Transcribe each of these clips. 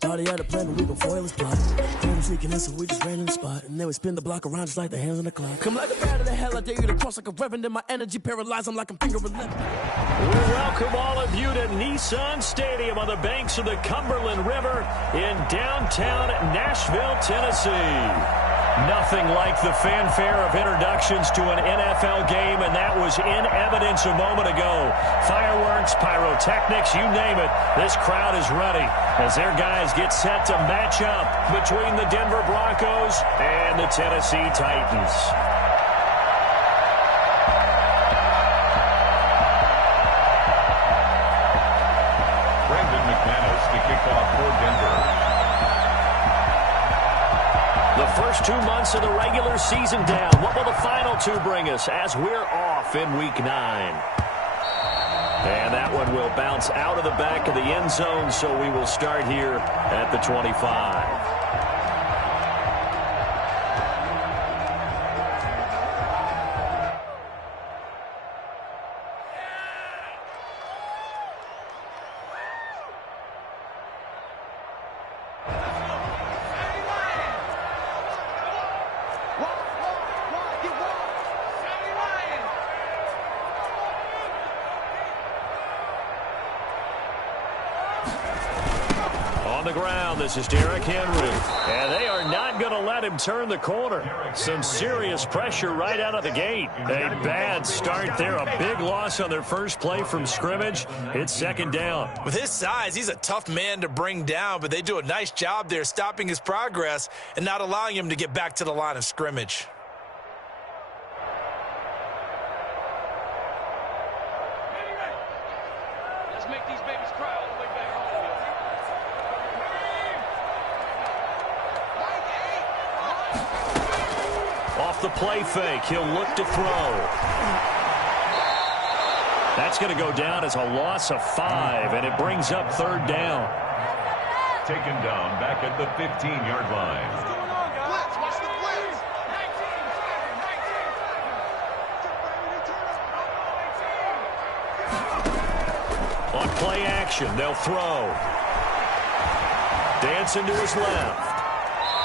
Thought he had a plan, but we gon' foil his plot. Heard him sneaking in, so we just ran in the spot. And then we spin the block around just like the hands on the clock. Come like a bat of the hell, I dare you to cross like a reverend. And my energy paralyzed, I'm like I'm finger relentless. We welcome all of you to Nissan Stadium on the banks of the Cumberland River in downtown Nashville, Tennessee. Nothing like the fanfare of introductions to an NFL game, and that was in evidence a moment ago. Fireworks, pyrotechnics, you name it. This crowd is ready as their guys get set to match up between the Denver Broncos and the Tennessee Titans. Brandon McManus to kick off for Denver. The first 2 months of the regular season down. What will the final two bring us as we're off in Week 9? And that one will bounce out of the back of the end zone, so we will start here at the 25. On the ground, this is Derrick Henry. And they are not going to let him turn the corner. Some serious pressure right out of the gate. A bad start there. A big loss on their first play from scrimmage. It's second down. With his size, he's a tough man to bring down, but they do a nice job there stopping his progress and not allowing him to get back to the line of scrimmage. Off the play fake, he'll look to throw. That's going to go down as a loss of 5, and it brings up third down. Taken down back at the 15-yard line. On play action, they'll throw. Dancing to his left.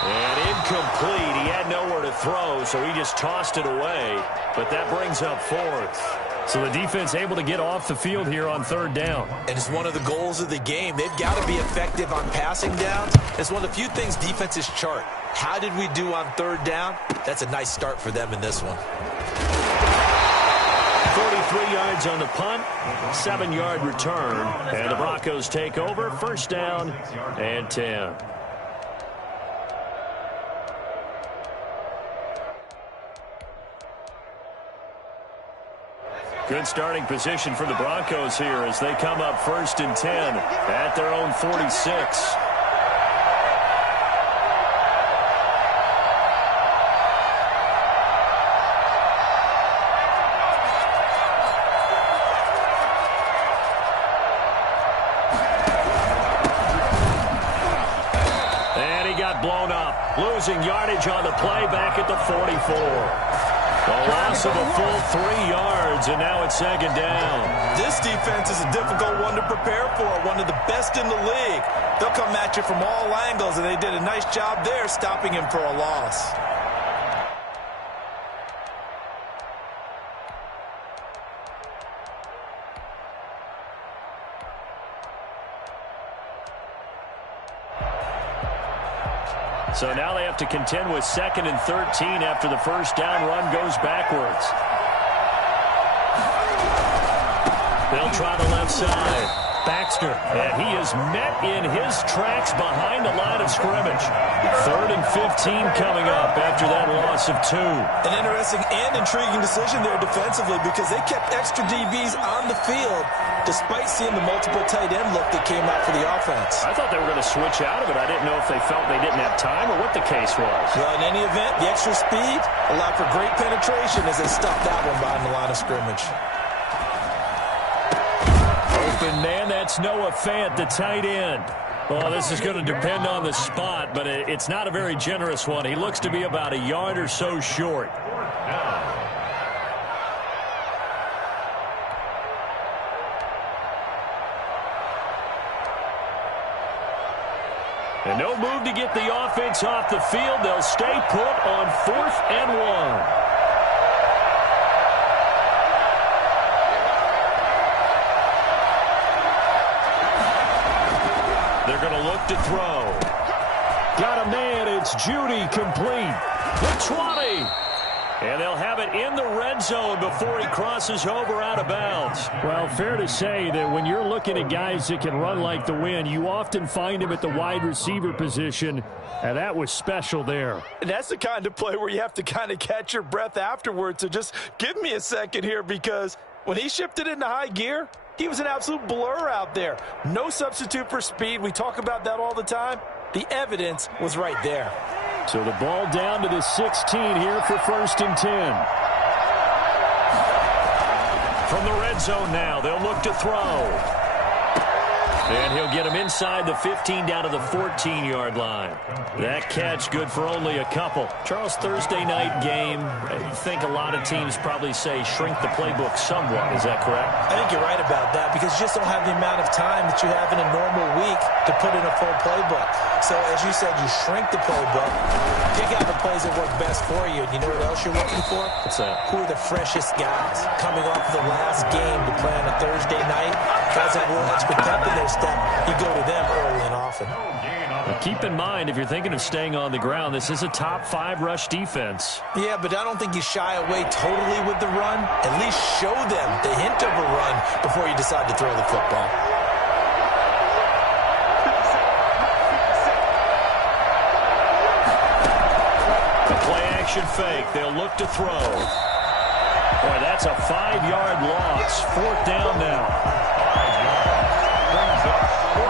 And incomplete. He had nowhere to throw, so he just tossed it away. But that brings up fourth. So the defense able to get off the field here on third down. And it's one of the goals of the game. They've got to be effective on passing downs. It's one of the few things defenses chart. How did we do on third down? That's a nice start for them in this one. 43 yards on the punt, 7-yard return. And the Broncos take over, first down and 10. Good starting position for the Broncos here as they come up first and 10 at their own 46. And he got blown up, losing yardage on the play back at the 44. A loss of a full 3 yards, and now it's second down. This defense is a difficult one to prepare for, one of the best in the league. They'll come at you from all angles, and they did a nice job there stopping him for a loss. So now they have to contend with 2nd and 13 after the first down run goes backwards. They'll try the left side. Baxter, and he is met in his tracks behind the line of scrimmage. 3rd and 15 coming up after that loss of 2. An interesting and intriguing decision there defensively because they kept extra DBs on the field despite seeing the multiple tight end look that came out for the offense. I thought they were going to switch out of it. I didn't know if they felt they didn't have time or what the case was. Well, in any event, the extra speed allowed for great penetration as they stopped that one behind the line of scrimmage. Open man, that's Noah Fant, the tight end. Well, this is going to depend on the spot, but it's not a very generous one. He looks to be about a yard or so short. And no move to get the offense off the field. They'll stay put on 4th and 1. They're going to look to throw. Got a man. It's Judy complete. The 20. And they'll have it in the red zone before he crosses over out of bounds. Well, fair to say that when you're looking at guys that can run like the wind, you often find him at the wide receiver position, and that was special there. And that's the kind of play where you have to kind of catch your breath afterwards. So just give me a second here, because when he shifted into high gear, he was an absolute blur out there. No substitute for speed. We talk about that all the time. The evidence was right there. So the ball down to the 16 here for 1st and 10. From the red zone now, they'll look to throw. And he'll get him inside the 15 down to the 14-yard line. That catch good for only a couple. Charles, Thursday night game, I think a lot of teams probably say shrink the playbook somewhat. Is that correct? I think you're right about that, because you just don't have the amount of time that you have in a normal week to put in a full playbook. So, as you said, you shrink the playbook, pick out the plays that work best for you. And you know what else you're looking for? What's that? Who are the freshest guys coming off the last game to play on a Thursday night? Guys have a little extra pep in their step. You go to them early and often. Now keep in mind, if you're thinking of staying on the ground, this is a top 5 rush defense. Yeah, but I don't think you shy away totally with the run. At least show them the hint of a run before you decide to throw the football. The play-action fake. They'll look to throw. Boy, that's a 5-yard loss. 4th down now.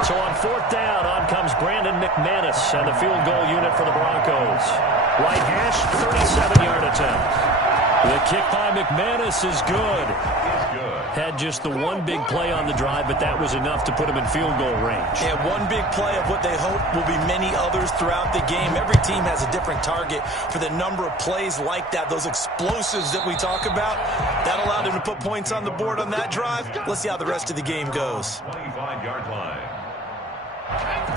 So on 4th down, on comes Brandon McManus and the field goal unit for the Broncos. Right hash, 37-yard attempt. The kick by McManus is good. Had just the one big play on the drive, but that was enough to put him in field goal range. Yeah, one big play of what they hope will be many others throughout the game. Every team has a different target for the number of plays like that, those explosives that we talk about. That allowed him to put points on the board on that drive. Let's see how the rest of the game goes. 25-yard line.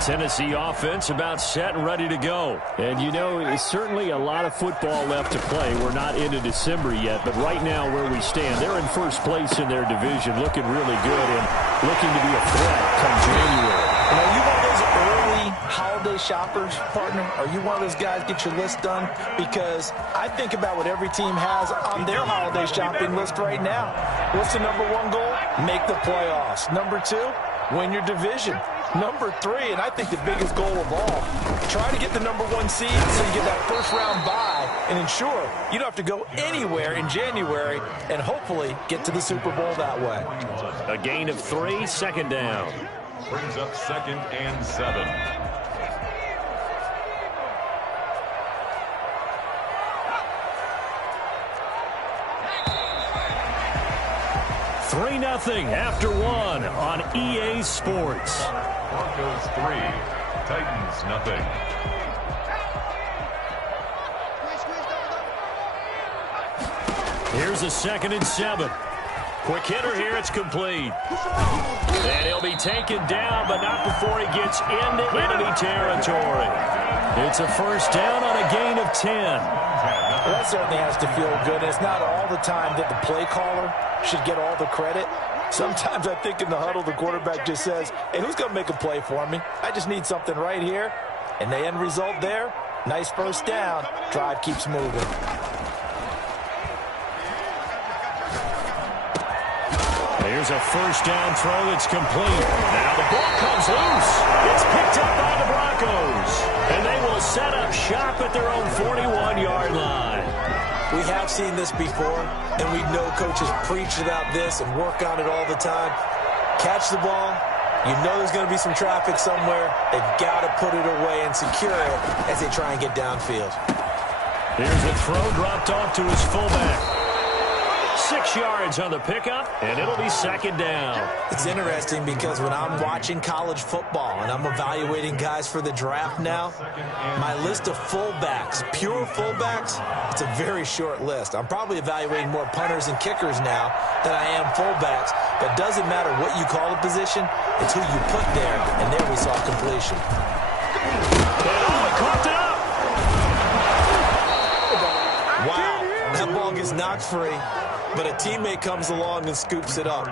Tennessee offense about set and ready to go. And, you know, it's certainly a lot of football left to play. We're not into December yet, but right now where we stand, they're in first place in their division, looking really good and looking to be a threat come January. Are you one of those early holiday shoppers, partner? Are you one of those guys get your list done? Because I think about what every team has on their holiday shopping list right now. What's the number 1 goal? Make the playoffs. Number 2, win your division. Number 3, and I think the biggest goal of all, try to get the number 1 seed so you get that first-round bye and ensure you don't have to go anywhere in January and hopefully get to the Super Bowl that way. A gain of 3, 2nd down. Brings up 2nd and 7. Three 0 after 1 on EA Sports. Broncos 3, Titans nothing. Here's a 2nd and 7. Quick hitter here, it's complete. And he'll be taken down, but not before he gets into enemy territory. It's a first down on a gain of 10. Well, that certainly has to feel good. It's not all the time that the play caller should get all the credit. Sometimes I think in the huddle, the quarterback just says, hey, who's going to make a play for me? I just need something right here. And the end result there, nice first down. Drive keeps moving. Here's a first down throw that's complete. Now the ball comes loose. It's picked up by the Broncos. And they will set up shop at their own 41-yard line. We have seen this before, and we know coaches preach about this and work on it all the time. Catch the ball. You know there's going to be some traffic somewhere. They've got to put it away and secure it as they try and get downfield. Here's a throw dropped off to his fullback. 6 yards on the pickup, and it'll be 2nd down. It's interesting because when I'm watching college football and I'm evaluating guys for the draft now, my list of fullbacks, pure fullbacks, it's a very short list. I'm probably evaluating more punters and kickers now than I am fullbacks, but it doesn't matter what you call the position, it's who you put there, and there we saw completion. Coughed it up. Wow, that ball gets knocked free, but a teammate comes along and scoops it up.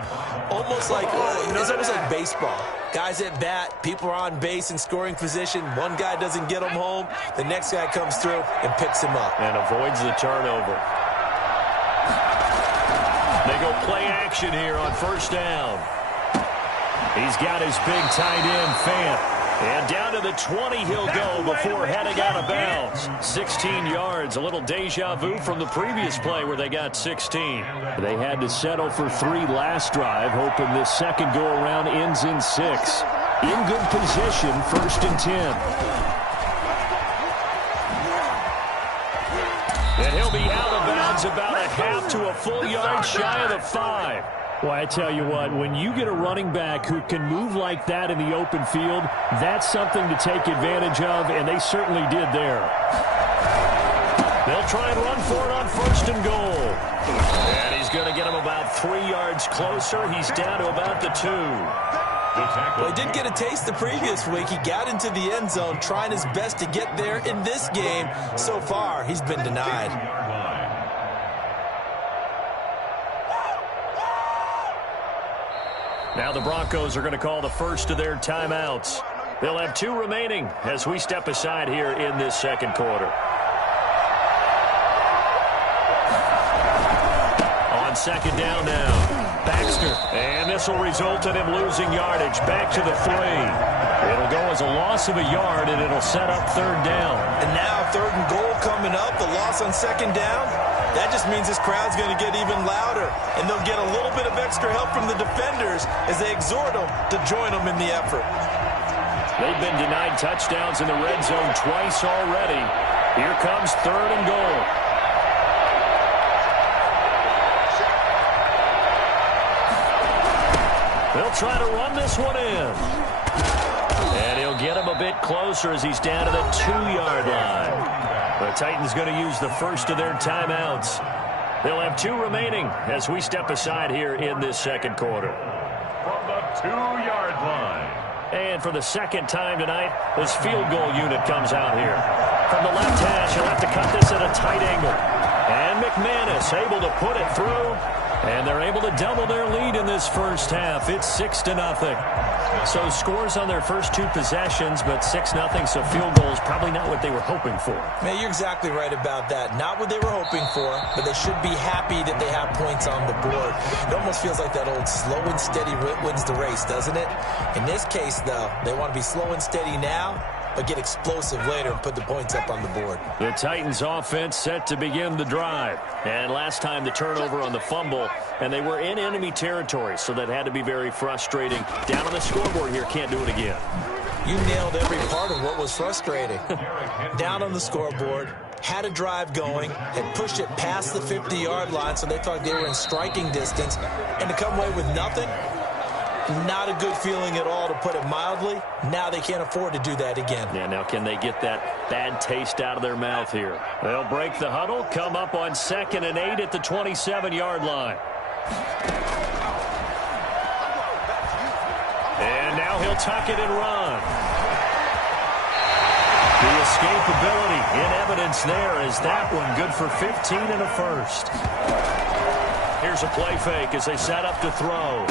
Almost like, it's almost like baseball. Guys at bat, people are on base in scoring position. One guy doesn't get him home. The next guy comes through and picks him up. And avoids the turnover. They go play action here on first down. He's got his big tight end, Fant. And down to the 20 he'll go before heading out of bounds. 16 yards, a little deja vu from the previous play where they got 16. They had to settle for 3 last drive, hoping this second go-around ends in 6. In good position, 1st and 10. And he'll be out of bounds about a half to a full yard shy of the 5. Well, I tell you what, when you get a running back who can move like that in the open field, that's something to take advantage of, and they certainly did there. They'll try and run for it on 1st and goal. And he's going to get him about 3 yards closer. He's down to about the 2. Well, he did get a taste the previous week. He got into the end zone trying his best to get there in this game. So far, he's been denied. Now the Broncos are going to call the first of their timeouts. They'll have 2 remaining as we step aside here in this second quarter. On second down now, Baxter. And this will result in him losing yardage back to the 3. It'll go as a loss of a yard, and it'll set up 3rd down. And now 3rd and goal coming up, the loss on 2nd down. That just means this crowd's going to get even louder, and they'll get a little bit of extra help from the defenders as they exhort them to join them in the effort. They've been denied touchdowns in the red zone twice already. Here comes 3rd and goal. They'll try to run this one in. And he'll get him a bit closer as he's down to the 2-yard line. The Titans going to use the first of their timeouts. They'll have 2 remaining as we step aside here in this second quarter. From the 2-yard line. And for the second time tonight, this field goal unit comes out here. From the left hash, he'll have to cut this at a tight angle. And McManus able to put it through. And they're able to double their lead in this first half. It's 6-0. So scores on their first 2 possessions, but 6-0, so field goals probably not what they were hoping for. Man, you're exactly right about that. Not what they were hoping for, but they should be happy that they have points on the board. It almost feels like that old slow and steady wins the race, doesn't it? In this case, though, they want to be slow and steady now, but get explosive later and put the points up on the board. The Titans offense set to begin the drive. And last time the turnover on the fumble, and they were in enemy territory, so that had to be very frustrating. Down on the scoreboard here, can't do it again. You nailed every part of what was frustrating. Down on the scoreboard, had a drive going, had pushed it past the 50-yard line, so they thought they were in striking distance, and to come away with nothing, not a good feeling at all, to put it mildly. Now they can't afford to do that again. Yeah, now can they get that bad taste out of their mouth here? They'll break the huddle, come up on 2nd and 8 at the 27-yard line. And now he'll tuck it and run. The escapability in evidence there is that one good for 15 and a first. Here's a play fake as they set up to throw.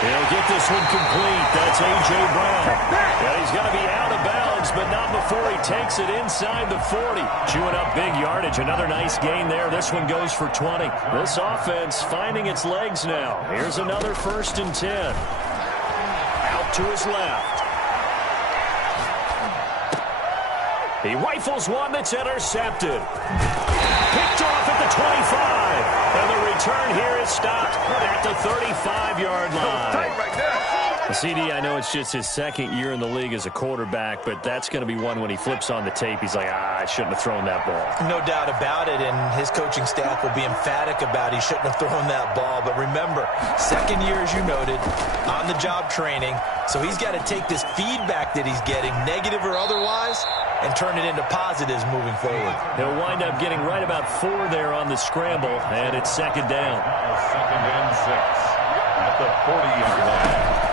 He'll get this one complete. That's A.J. Brown. And he's going to be out of bounds, but not before he takes it inside the 40. Chewing up big yardage. Another nice gain there. This one goes for 20. This offense finding its legs now. Here's another 1st and 10. Out to his left. He rifles one that's intercepted. Picked off at the 25. And the return here is stopped at the 35-yard line. CD, I know it's just his 2nd year in the league as a quarterback, but that's going to be one when he flips on the tape. He's like, I shouldn't have thrown that ball. No doubt about it, and his coaching staff will be emphatic about he shouldn't have thrown that ball. But remember, 2nd year, as you noted, on-the-job training, so he's got to take this feedback that he's getting, negative or otherwise, and turn it into positives moving forward. He'll wind up getting right about 4 there on the scramble, and it's 2nd down. 2nd and 6 at the 40-yard line.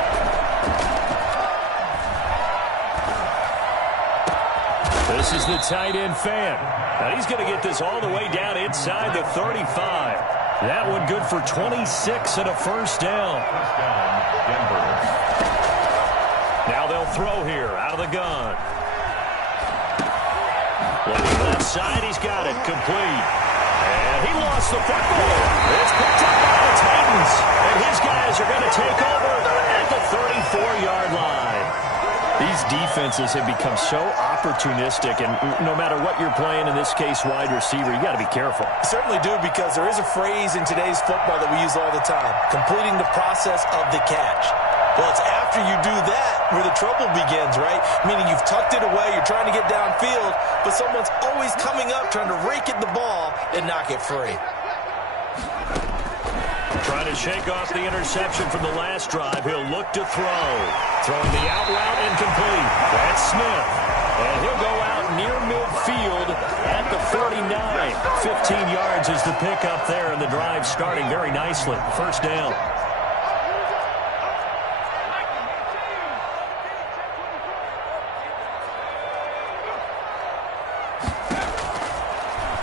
This is the tight end Fant. Now he's going to get this all the way down inside the 35. That one good for 26 and a first down. Denver. Now they'll throw here out of the gun. Looking left side, he's got it complete. And he lost the football. It's picked up by the Titans. And his guys are going to take over at the 34-yard line. These defenses have become so opportunistic, and no matter what you're playing, in this case wide receiver, you got to be careful. Certainly do, because there is a phrase in today's football that we use all the time, completing the process of the catch. Well, it's after you do that where the trouble begins, right? Meaning you've tucked it away, you're trying to get downfield, but someone's always coming up trying to rake at the ball and knock it free. Trying to shake off the interception from the last drive. He'll look to throw. Throwing the out route incomplete. That's Smith. And he'll go out near midfield at the 49. 15 yards is the pickup there, and the drive starting very nicely. First down.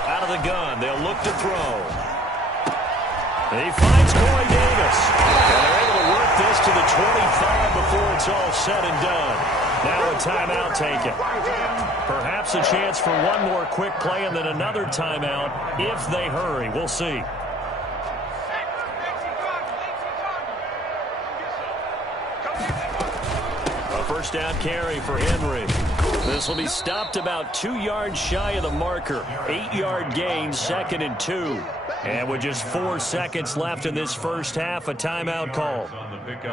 Out of the gun. They'll look to throw. He finds Corey Davis. And they're able to work this to the 25 before it's all said and done. Now a timeout taken. Perhaps a chance for one more quick play and then another timeout if they hurry. We'll see. A first down carry for Henry. This will be stopped about 2 yards shy of the marker. 8-yard gain, 2nd and 2. And with just 4 seconds left in this first half, a timeout call.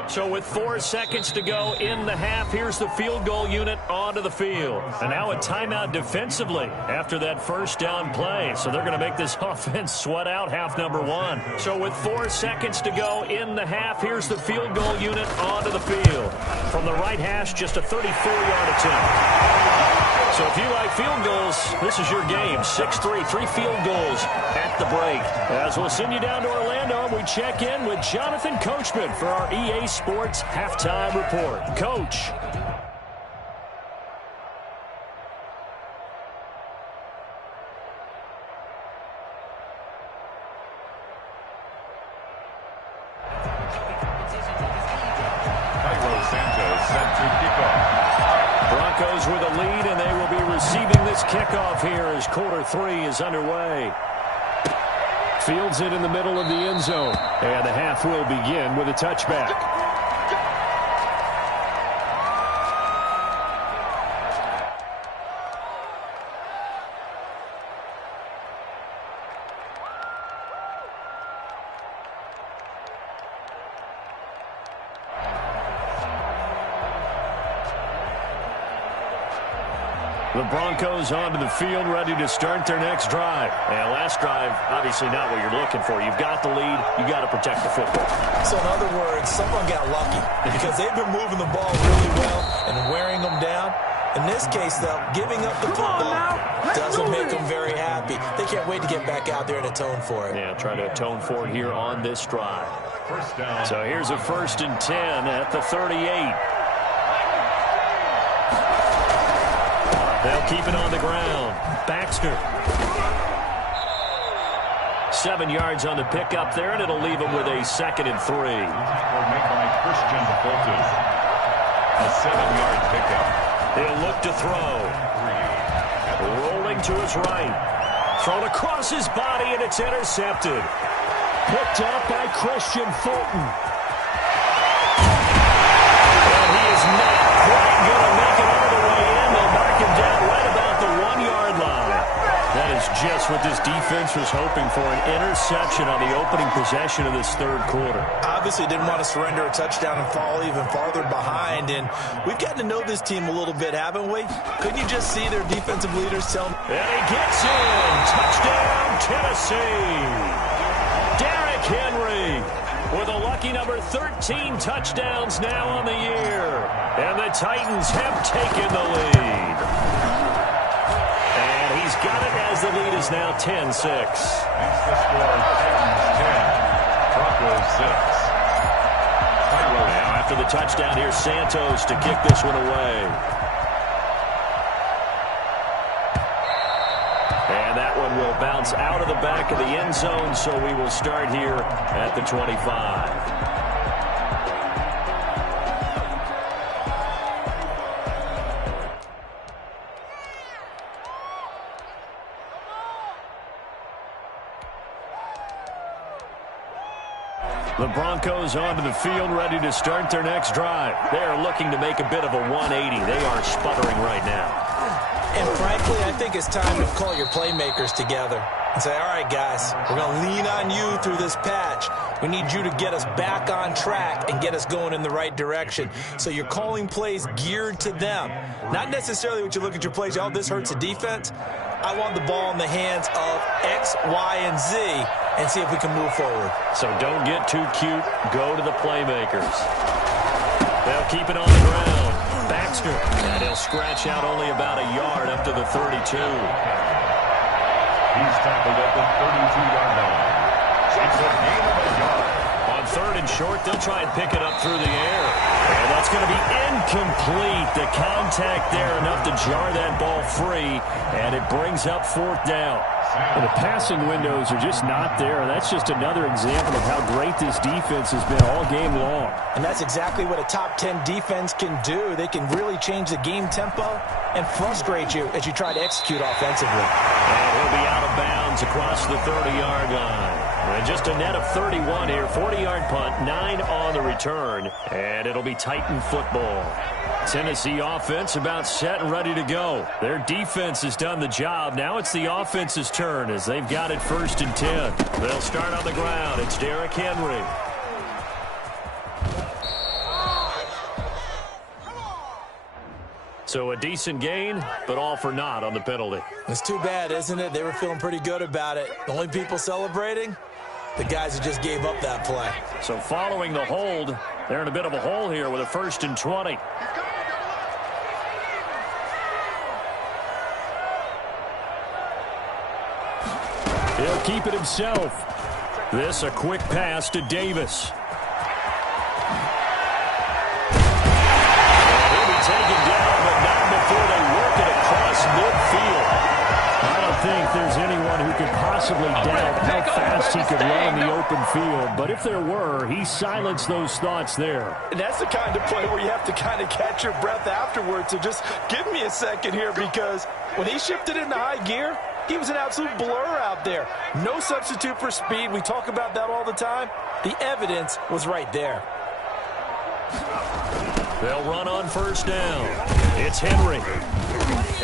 So with 4 seconds to go in the half, here's the field goal unit onto the field. And now a timeout defensively after that first down play. So they're going to make this offense sweat out half number 1. So with 4 seconds to go in the half, here's the field goal unit onto the field. From the right hash, just a 34-yard attempt. So if you like field goals, this is your game. 6-3, 3 field goals at the break. As we'll send you down to Orlando, we check in with Jonathan Coachman for our EA Sports Halftime Report. Coach. Cairo Santos set to kickoff. Broncos with a lead, and they will be receiving this kickoff here as quarter 3 is underway. Fields it in the middle of the end zone, and the half will begin with a touchback. The Broncos onto the field, ready to start their next drive. And last drive, obviously not what you're looking for. You've got the lead. You got to protect the football. So in other words, someone got lucky because they've been moving the ball really well and wearing them down. In this case, though, giving up the football doesn't make them very happy. They can't wait to get back out there and atone for it. Yeah, trying to atone for it here on this drive. First down. So here's a 1st and 10 at the 38. They'll keep it on the ground. Baxter. 7 yards on the pickup there, and it'll leave them with a 2nd and 3. Tackle made by Christian Fulton. A 7-yard pickup. He'll look to throw. Rolling to his right. Thrown across his body, and it's intercepted. Picked up by Christian Fulton. And he is not quite going to make it all the way in. They'll mark him down right about the 1-yard line. That is just what this defense was hoping for, an interception on the opening possession of this third quarter. Obviously didn't want to surrender a touchdown and fall even farther behind, and we've gotten to know this team a little bit, haven't we? Couldn't you just see their defensive leaders tell them? And he gets in. Touchdown, Tennessee. Derrick Henry with a lucky number 13 touchdowns now on the year. And the Titans have taken the lead. And he's got it as the lead is now 10-6. That's the score. Titans 10. Broncos 6. Now after the touchdown, here's Santos to kick this one away. And that one will bounce out of the back of the end zone, so we will start here at the 25. The Broncos onto the field, ready to start their next drive. They are looking to make a bit of a 180. They are sputtering right now. And frankly, I think it's time to call your playmakers together and say, all right, guys, we're going to lean on you through this patch. We need you to get us back on track and get us going in the right direction. So you're calling plays geared to them. Not necessarily when you look at your plays, oh, this hurts the defense. I want the ball in the hands of X, Y, and Z and see if we can move forward. So don't get too cute. Go to the playmakers. They'll keep it on the ground. Baxter. And he'll scratch out only about a yard up to the 32. He's tackled at the 32-yard line. It's a gain of a yard. On third and short, they'll try and pick it up through the air. And that's going to be incomplete. The contact there enough to jar that ball free, and it brings up fourth down. And the passing windows are just not there. That's just another example of how great this defense has been all game long. And that's exactly what a top 10 defense can do. They can really change the game tempo and frustrate you as you try to execute offensively. And he'll be out of bounds across the 30-yard line. And just a net of 31 here. 40-yard punt, 9 on the return. And it'll be Titan football. Tennessee offense about set and ready to go. Their defense has done the job. Now it's the offense's turn as they've got it first and 10. They'll start on the ground. It's Derrick Henry. So a decent gain, but all for naught on the penalty. It's too bad, isn't it? They were feeling pretty good about it. The only people celebrating, the guys who just gave up that play. So following the hold, they're in a bit of a hole here with a first and 20. He'll keep it himself. This a quick pass to Davis. He'll be taken down, but not before they work it across midfield. I don't think there's anyone who could possibly doubt how fast he could run in the open field. But if there were, he silenced those thoughts there. And that's the kind of play where you have to kind of catch your breath afterwards. So just give me a second here, because when he shifted into high gear, he was an absolute blur out there. No substitute for speed. We talk about that all the time. The evidence was right there. They'll run on first down. It's Henry.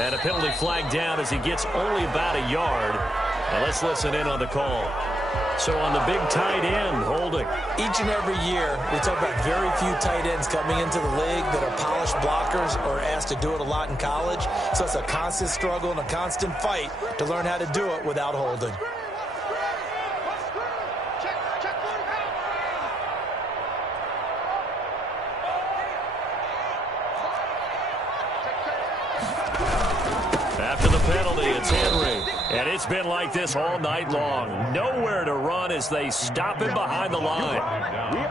And a penalty flag down as he gets only about a yard. Now let's listen in on the call. So on the big tight end, holding. Each and every year, we talk about very few tight ends coming into the league that are polished blockers or asked to do it a lot in college. So it's a constant struggle and a constant fight to learn how to do it without holding. After the penalty, it's Henry. And it's been like this all night long. Nowhere to run as they stop him behind the line.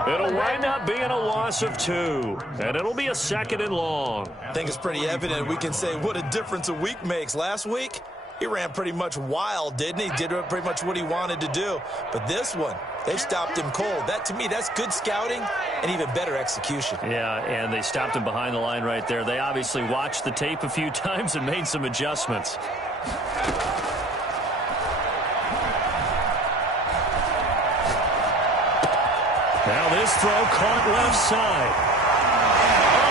It'll wind up being a loss of 2. And it'll be a second and long. I think it's pretty evident. We can say what a difference a week makes. Last week, he ran pretty much wild, didn't he? Did pretty much what he wanted to do. But this one, they stopped him cold. That, to me, that's good scouting and even better execution. Yeah, and they stopped him behind the line right there. They obviously watched the tape a few times and made some adjustments. Now this throw caught left side.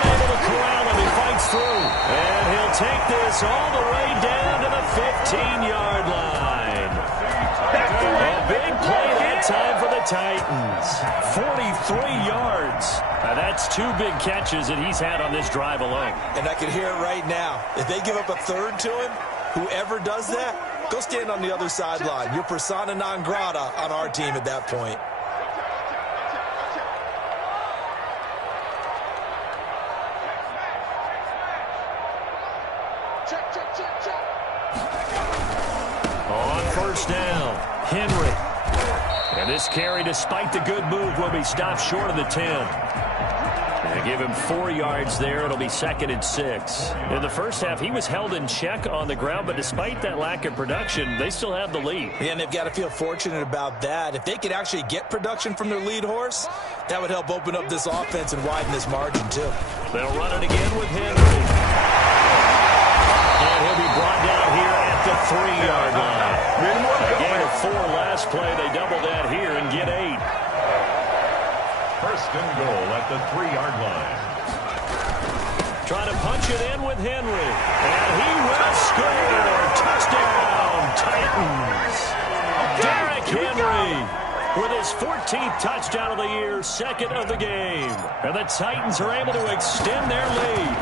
Unable to corral him, he fights through. And he'll take this all the way down to the 15-yard line. A big play that time for the Titans. 43 yards. Now that's 2 big catches that he's had on this drive alone. And I can hear it right now. If they give up a third to him, whoever does that, go stand on the other sideline. You're persona non grata on our team at that point. On first down, Henry. And this carry, despite the good move, will be stopped short of the 10. They give him 4 yards there. It'll be 2nd and 6. In the first half, he was held in check on the ground, but despite that lack of production, they still have the lead. Yeah, and they've got to feel fortunate about that. If they could actually get production from their lead horse, that would help open up this offense and widen this margin, too. They'll run it again with Henry. And he'll be brought down here at the 3-yard line. A gain of 4 last play. They double that here and get 8. First and goal at the 3-yard line. Trying to punch it in with Henry. And he will score. Touchdown, Titans. Derrick Henry with his 14th touchdown of the year, 2nd of the game. And the Titans are able to extend their lead.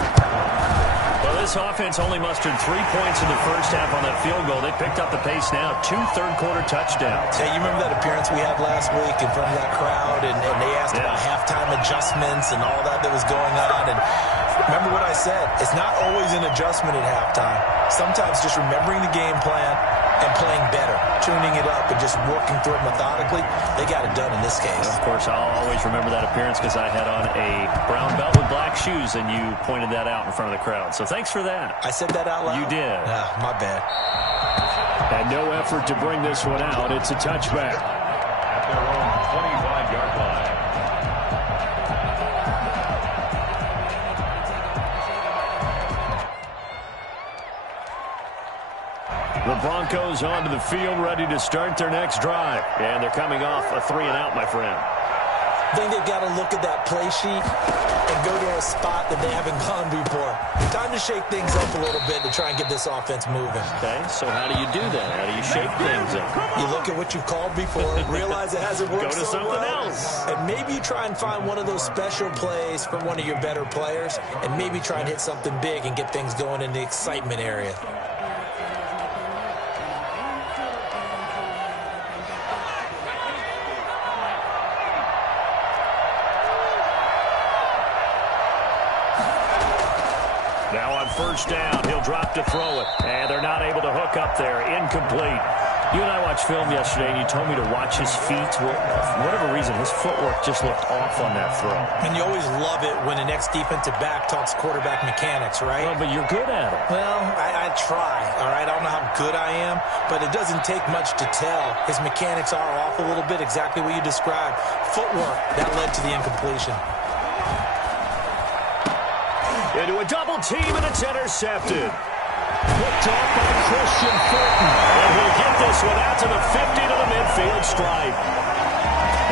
Well, this offense only mustered 3 points in the first half on that field goal. They picked up the pace now. 2 third-quarter touchdowns. Hey, you remember that appearance we had last week in front of that crowd, and they asked about halftime adjustments and all that was going on. And remember what I said. It's not always an adjustment at halftime. Sometimes just remembering the game plan and playing better, tuning it up and just working through it methodically. They got it done in this case. Of course, I'll always remember that appearance because I had on a brown belt with black shoes, and you pointed that out in front of the crowd. So thanks for that. I said that out loud? You did. My bad. And no effort to bring this one out. It's a touchback. At their own 25-yard line. The Broncos onto the field, ready to start their next drive. And they're coming off a 3-and-out, my friend. I think they've got to look at that play sheet and go to a spot that they haven't gone before. Time to shake things up a little bit to try and get this offense moving. Okay, so how do you do that? How do you shake things up? You look at what you've called before, realize it hasn't worked Go to so something well, else. and maybe you try and find one of those special plays from one of your better players, and maybe try and hit something big and get things going in the excitement area. Now on first down, he'll drop to throw it. And they're not able to hook up there. Incomplete. You and I watched film yesterday, and you told me to watch his feet. Well, for whatever reason, his footwork just looked off on that throw. And you always love it when the next defensive back talks quarterback mechanics, right? Well, but you're good at it. Well, I try, all right? I don't know how good I am, but it doesn't take much to tell. His mechanics are off a little bit, exactly what you described. Footwork, that led to the incompletion. Into a double team, and it's intercepted. Picked off by Christian Fulton. And he'll get this one out to the 50 to the midfield stripe.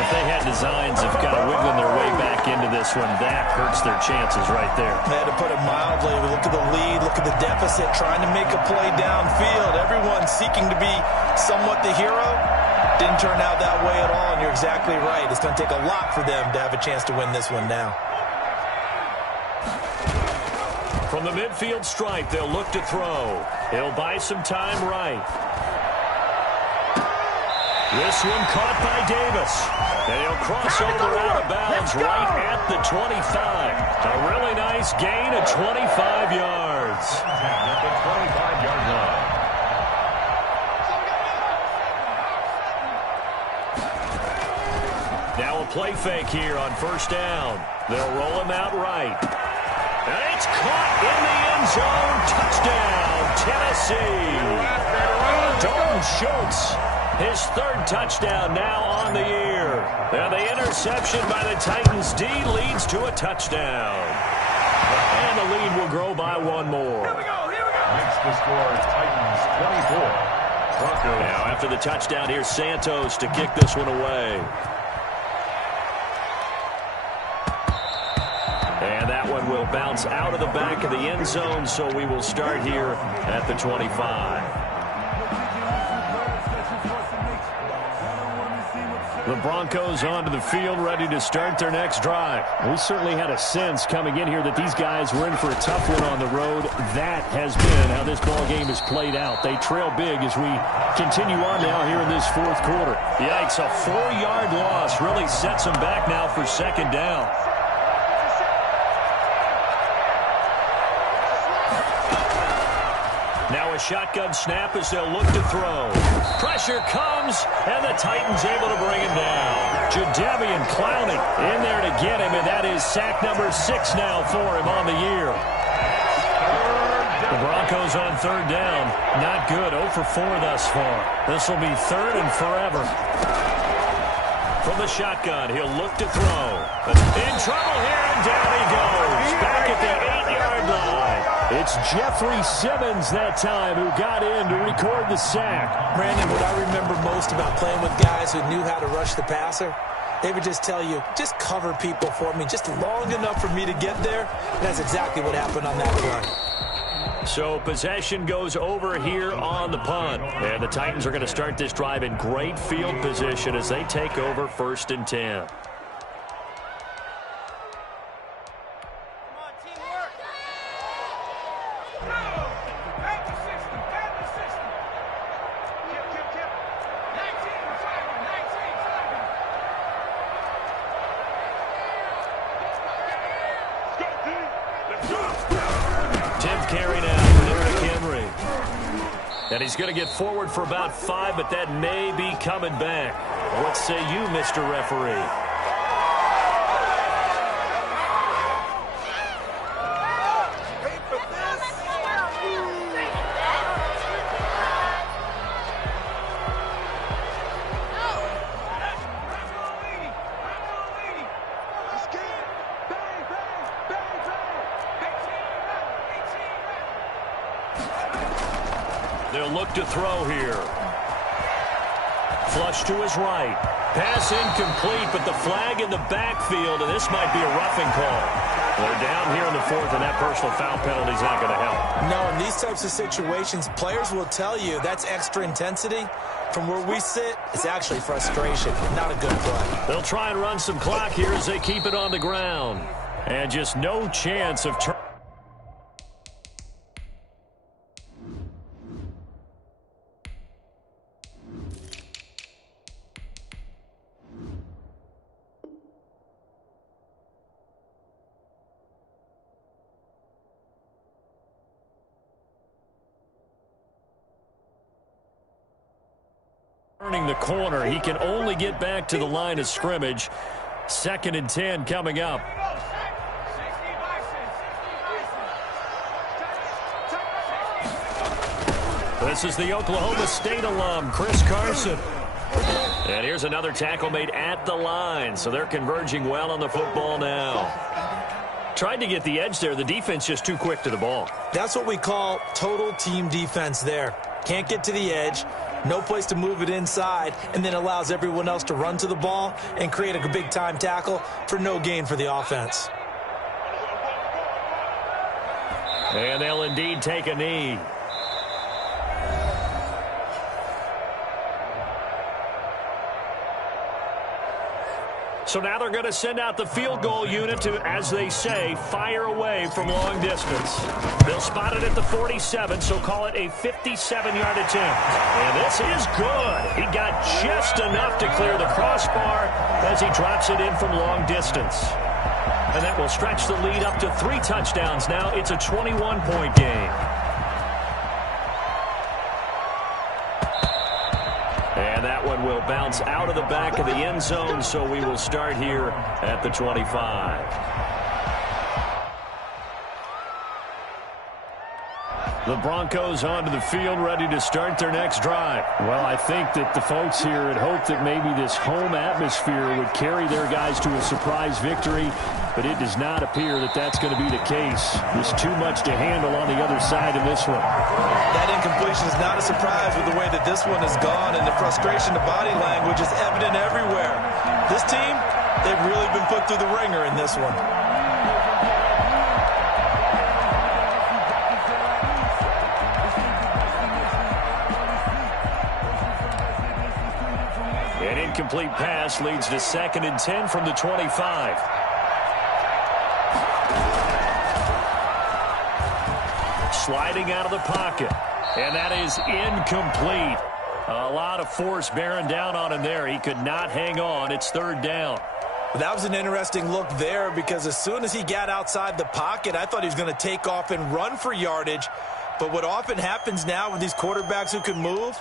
If they had designs of kind of wiggling their way back into this one, that hurts their chances right there. They had to put it mildly. Look at the lead, look at the deficit, trying to make a play downfield. Everyone seeking to be somewhat the hero. Didn't turn out that way at all, and you're exactly right. It's going to take a lot for them to have a chance to win this one now. From the midfield stripe, they'll look to throw. He'll buy some time right. This one caught by Davis. And he'll cross over out of bounds right at the 25. A really nice gain of 25 yards. At the 25-yard line. Now a play fake here on first down. They'll roll him out right. And it's caught in the end zone. Touchdown, Tennessee. Dalton Schultz, his 3rd touchdown now on the year. And the interception by the Titans D leads to a touchdown. And the lead will grow by 1 more. Makes the score Titans 24. Broncos. Now after the touchdown, here's Santos to kick this one away. And that one will bounce out of the back of the end zone, so we will start here at the 25. The Broncos onto the field, ready to start their next drive. We certainly had a sense coming in here that these guys were in for a tough one on the road. That has been how this ball game is played out. They trail big as we continue on now here in this 4th quarter. Yikes, a 4-yard loss really sets them back now for 2nd down. Now a shotgun snap as they'll look to throw. Pressure comes, and the Titans able to bring him down. Jadeveon Clowney in there to get him, and that is sack number 6 now for him on the year. The Broncos on third down. Not good. 0 for 4 thus far. This will be third and forever. From the shotgun, he'll look to throw. In trouble here, and down he goes. Back at the 8-yard line. It's Jeffrey Simmons that time who got in to record the sack. Brandon, what I remember most about playing with guys who knew how to rush the passer, they would just tell you, just cover people for me, just long enough for me to get there. And that's exactly what happened on that play. So possession goes over here on the punt. And the Titans are going to start this drive in great field position as they take over 1st and 10. And he's going to get forward for about 5, but that may be coming back. What say you, Mr. Referee? They'll look to throw here. Flush to his right. Pass incomplete, but the flag in the backfield, and this might be a roughing call. They're down here in the 4th, and that personal foul penalty is not going to help. No, in these types of situations, players will tell you that's extra intensity. From where we sit, it's actually frustration, not a good play. They'll try and run some clock here as they keep it on the ground. And just no chance of turning. Turning the corner, he can only get back to the line of scrimmage. 2nd and 10 coming up. This is the Oklahoma State alum, Chris Carson. And here's another tackle made at the line, so they're converging well on the football now. Tried to get the edge there. The defense just too quick to the ball. That's what we call total team defense there. Can't get to the edge. No place to move it inside, and then allows everyone else to run to the ball and create a big-time tackle for no gain for the offense. And they'll indeed take a knee. So now they're going to send out the field goal unit to, as they say, fire away from long distance. They'll spot it at the 47, so call it a 57-yard attempt. And this is good. He got just enough to clear the crossbar as he drops it in from long distance. And that will stretch the lead up to 3 touchdowns now. It's a 21-point game. And that one will bounce out of the back of the end zone, so we will start here at the 25. The Broncos onto the field, ready to start their next drive. Well, I think that the folks here had hoped that maybe this home atmosphere would carry their guys to a surprise victory, but it does not appear that that's going to be the case. There's too much to handle on the other side of this one. That incompletion is not a surprise with the way that this one has gone, and the frustration, the body language is evident everywhere. This team, they've really been put through the ringer in this one. An incomplete pass leads to 2nd and 10 from the 25. Sliding out of the pocket. And that is incomplete. A lot of force bearing down on him there. He could not hang on. It's 3rd down. That was an interesting look there because as soon as he got outside the pocket, I thought he was going to take off and run for yardage. But what often happens now with these quarterbacks who can move,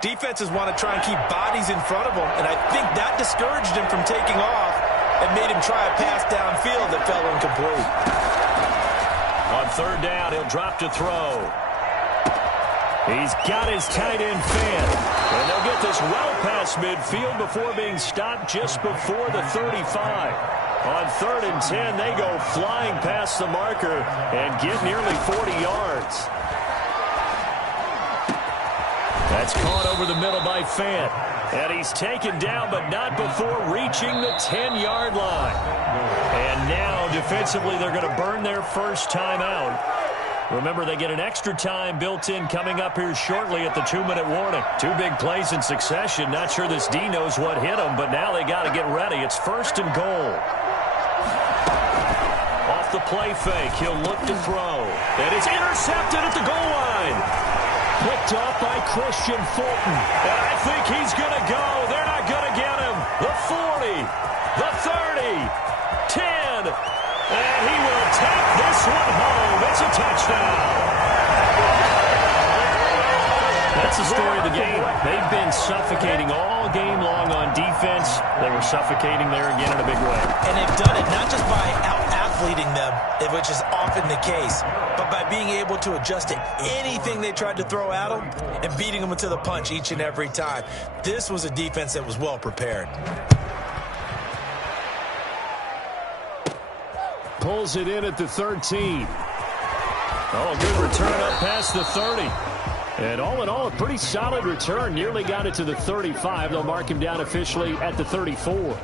defenses want to try and keep bodies in front of them, and I think that discouraged him from taking off and made him try a pass downfield that fell incomplete. On third down, he'll drop to throw. He's got his tight end fan. And they'll get this well past midfield before being stopped just before the 35. On 3rd and 10, they go flying past the marker and get nearly 40 yards. That's caught over the middle by Fant. And he's taken down, but not before reaching the 10-yard line. And now, defensively, they're going to burn their first time out. Remember, they get an extra time built in coming up here shortly at the 2-minute warning. 2 big plays in succession. Not sure this D knows what hit them, but now they got to get ready. It's 1st and goal. Off the play fake, he'll look to throw. And it's intercepted at the goal line. Picked off by Christian Fulton. And I think he's going to go. They're not going to get him. The 40, the 30, 10. And he will take this one home. It's a touchdown. That's the story of the game. They've been suffocating all game long on defense. They were suffocating there again in a big way. And they've done it not just by out-athleting them, which is often the case, but by being able to adjust to anything they tried to throw at them and beating them to the punch each and every time. This was a defense that was well prepared. Pulls it in at the 13. Oh, good return up past the 30. And all in all, a pretty solid return. Nearly got it to the 35. They'll mark him down officially at the 34.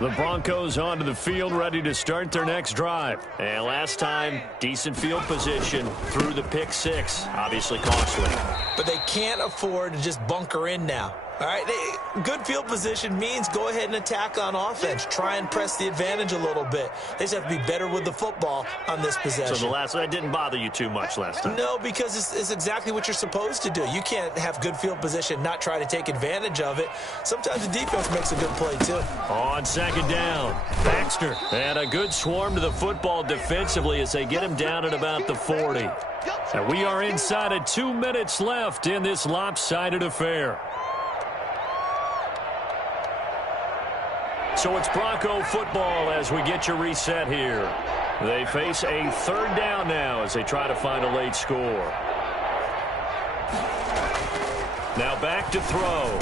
The Broncos onto the field, ready to start their next drive. And last time, decent field position through the pick 6. Obviously costly. But they can't afford to just bunker in now. All right, good field position means go ahead and attack on offense. Try and press the advantage a little bit. They just have to be better with the football on this possession. So that didn't bother you too much last time? No, because it's exactly what you're supposed to do. You can't have good field position, not try to take advantage of it. Sometimes the defense makes a good play, too. On 2nd down, Baxter. And a good swarm to the football defensively as they get him down at about the 40. And we are inside of 2 minutes left in this lopsided affair. So it's Bronco football as we get you reset here. They face a 3rd down now as they try to find a late score. Now back to throw.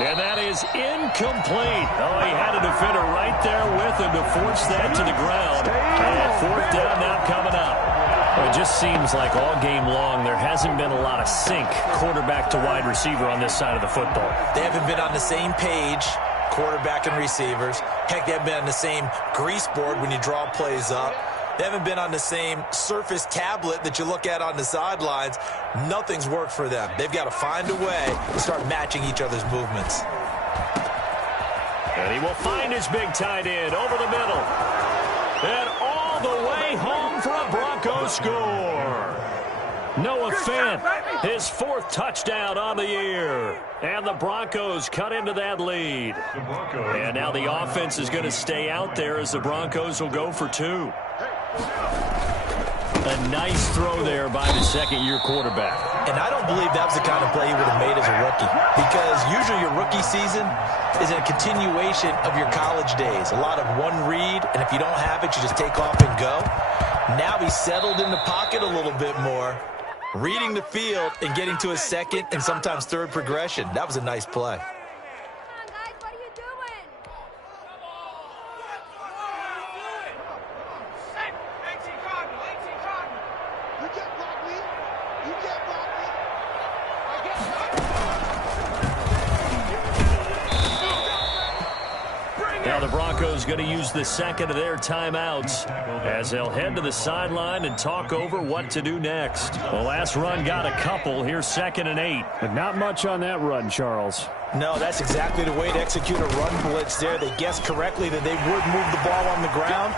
And that is incomplete. Oh, he had a defender right there with him to force that to the ground. And 4th down now coming up. Well, it just seems like all game long there hasn't been a lot of sync quarterback to wide receiver on this side of the football. They haven't been on the same page, quarterback and receivers. Heck, they haven't been on the same grease board when you draw plays up. They haven't been on the same Surface tablet that you look at on the sidelines. Nothing's worked for them. They've got to find a way to start matching each other's movements. And he will find his big tight end over the middle. And all the way home for a Broncos score. Noah Fant, his 4th touchdown on the year. And the Broncos cut into that lead. And now the offense is going to stay out there as the Broncos will go for 2. A nice throw there by the 2nd-year quarterback. And I don't believe that was the kind of play he would have made as a rookie. Because usually your rookie season is a continuation of your college days. A lot of one read, and if you don't have it, you just take off and go. Now he's settled in the pocket a little bit more, reading the field and getting to his 2nd and sometimes 3rd progression. That was a nice play. Now the Broncos going to use the 2nd of their timeouts as they'll head to the sideline and talk over what to do next. The last run got a couple. Here's 2nd and 8. But not much on that run, Charles. No, that's exactly the way to execute a run blitz there. They guessed correctly that they would move the ball on the ground,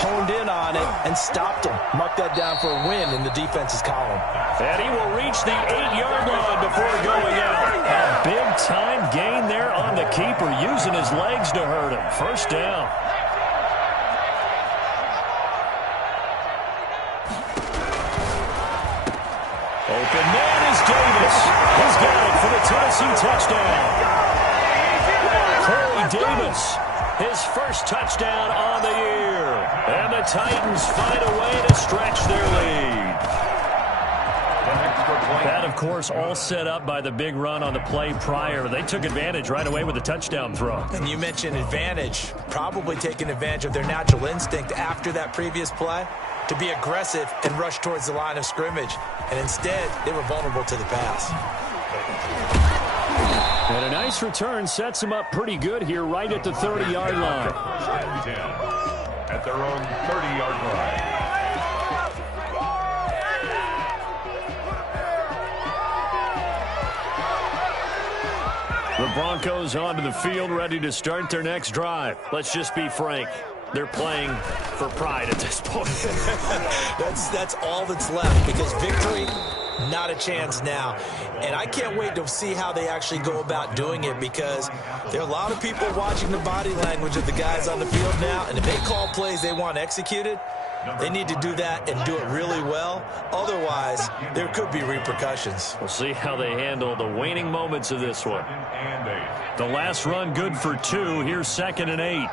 honed in on it, and stopped them. Mark that down for a win in the defense's column. And he will reach the 8-yard line before going out. A big-time gain there on the keeper, using his legs to hurt him. 1st down. Open man is Davis. He's got it for the Tennessee touchdown. Corey Davis, his first touchdown on the year. And the Titans find a way to stretch their lead. That, of course, all set up by the big run on the play prior. They took advantage right away with the touchdown throw. And you mentioned advantage, probably taking advantage of their natural instinct after that previous play to be aggressive and rush towards the line of scrimmage. And instead, they were vulnerable to the pass. And a nice return sets them up pretty good here right at the 30-yard line. At their own 30-yard line. The Broncos onto the field, ready to start their next drive. Let's just be frank. They're playing for pride at this point. That's all that's left, because victory, not a chance now. And I can't wait to see how they actually go about doing it, because there are a lot of people watching the body language of the guys on the field now, and if they call plays they want executed, they need to do that and do it really well. Otherwise, there could be repercussions. We'll see how they handle the waning moments of this one. The last run good for 2. Here's 2nd and 8.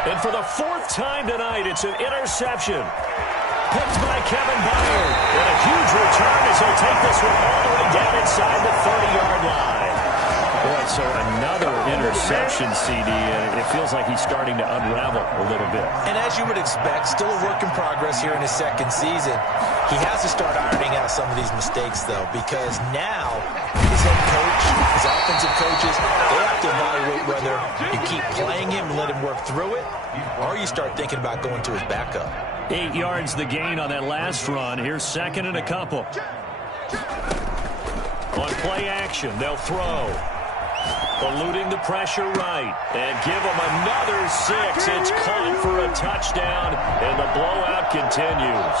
And for the 4th time tonight, it's an interception. Picked by Kevin Byard. And a huge return as he'll take this one all the way down inside the 30-yard line. Boy, so another interception, CD, and it feels like he's starting to unravel a little bit. And as you would expect, still a work in progress here in his 2nd season. He has to start ironing out some of these mistakes, though, because now his head coach, his offensive coaches, they have to evaluate whether you keep playing him and let him work through it, or you start thinking about going to his backup. 8 yards the gain on that last run. Here's 2nd and a couple. On play action, they'll throw. Eluding the pressure right. And give him another 6. It's caught for a touchdown, and the blowout continues.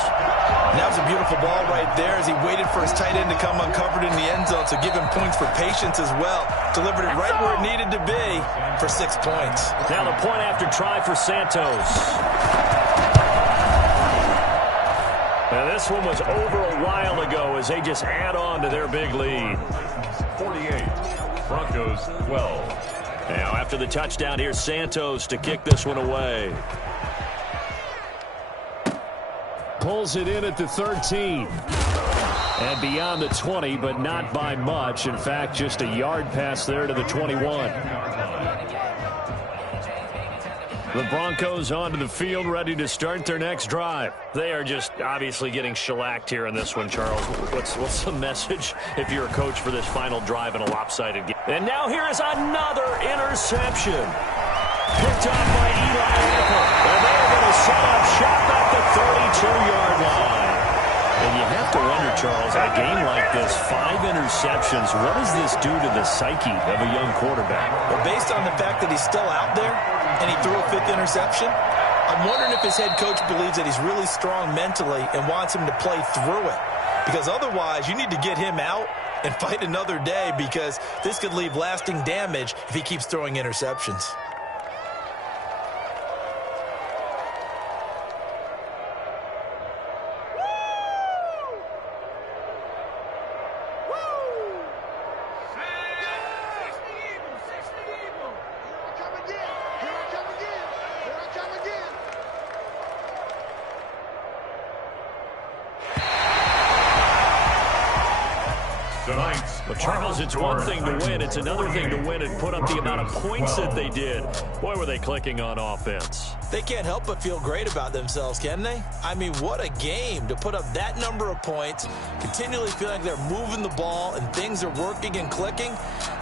And that was a beautiful ball right there as he waited for his tight end to come uncovered in the end zone, so give him points for patience as well. Delivered it right where it needed to be for 6 points. Now the point after try for Santos. Now this one was over a while ago as they just add on to their big lead. 48. Broncos 12. Now after the touchdown, here's Santos to kick this one away. Pulls it in at the 13. And beyond the 20, but not by much. In fact, just a yard pass there to the 21. The Broncos onto the field, ready to start their next drive. They are just obviously getting shellacked here in this one, Charles. What's the message if you're a coach for this final drive in a lopsided game? And now here is another interception. Picked off by Eli Apple. And they're going to set up shop at the 32-yard line. And you have to wonder, Charles, in a game like this, 5 interceptions, what does this do to the psyche of a young quarterback? Well, based on the fact that he's still out there and he threw a 5th interception, I'm wondering if his head coach believes that he's really strong mentally and wants him to play through it. Because otherwise, you need to get him out and fight another day, because this could leave lasting damage if he keeps throwing interceptions. Well, Charles, it's one thing to win. It's another thing to win and put up the amount of points that they did. Boy, were they clicking on offense. They can't help but feel great about themselves, can they? I mean, what a game to put up that number of points, continually feeling like they're moving the ball and things are working and clicking.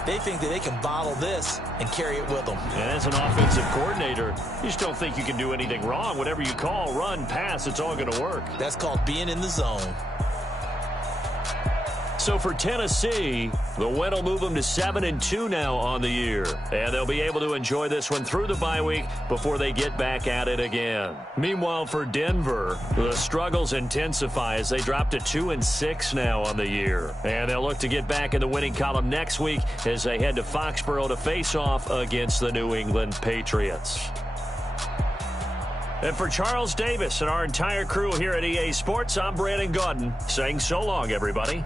They think that they can bottle this and carry it with them. And as an offensive coordinator, you just don't think you can do anything wrong. Whatever you call, run, pass, it's all going to work. That's called being in the zone. So for Tennessee, the win will move them to 7-2 now on the year. And they'll be able to enjoy this one through the bye week before they get back at it again. Meanwhile, for Denver, the struggles intensify as they drop to 2-6 now on the year. And they'll look to get back in the winning column next week as they head to Foxborough to face off against the New England Patriots. And for Charles Davis and our entire crew here at EA Sports, I'm Brandon Gaudin saying so long, everybody.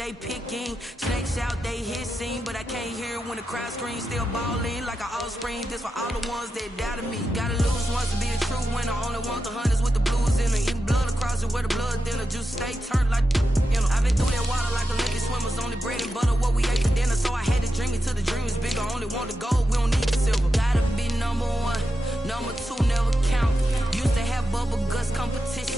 They picking snakes out, they hissing, but I can't hear it when the crowd screams. Still balling like an offspring. This for all the ones that doubted me. Gotta lose once to be a true winner. Only want the hunters with the blues in it. Eating blood across it where the blood thinner. Juice stay turned like you know. I've been through that water like Olympic swimmers. Only bread and butter what we ate for dinner. So I had to dream it till the dream is bigger. Only want the gold, we don't need the silver. Gotta be number one, number two never count. Used to have bubble guts competition.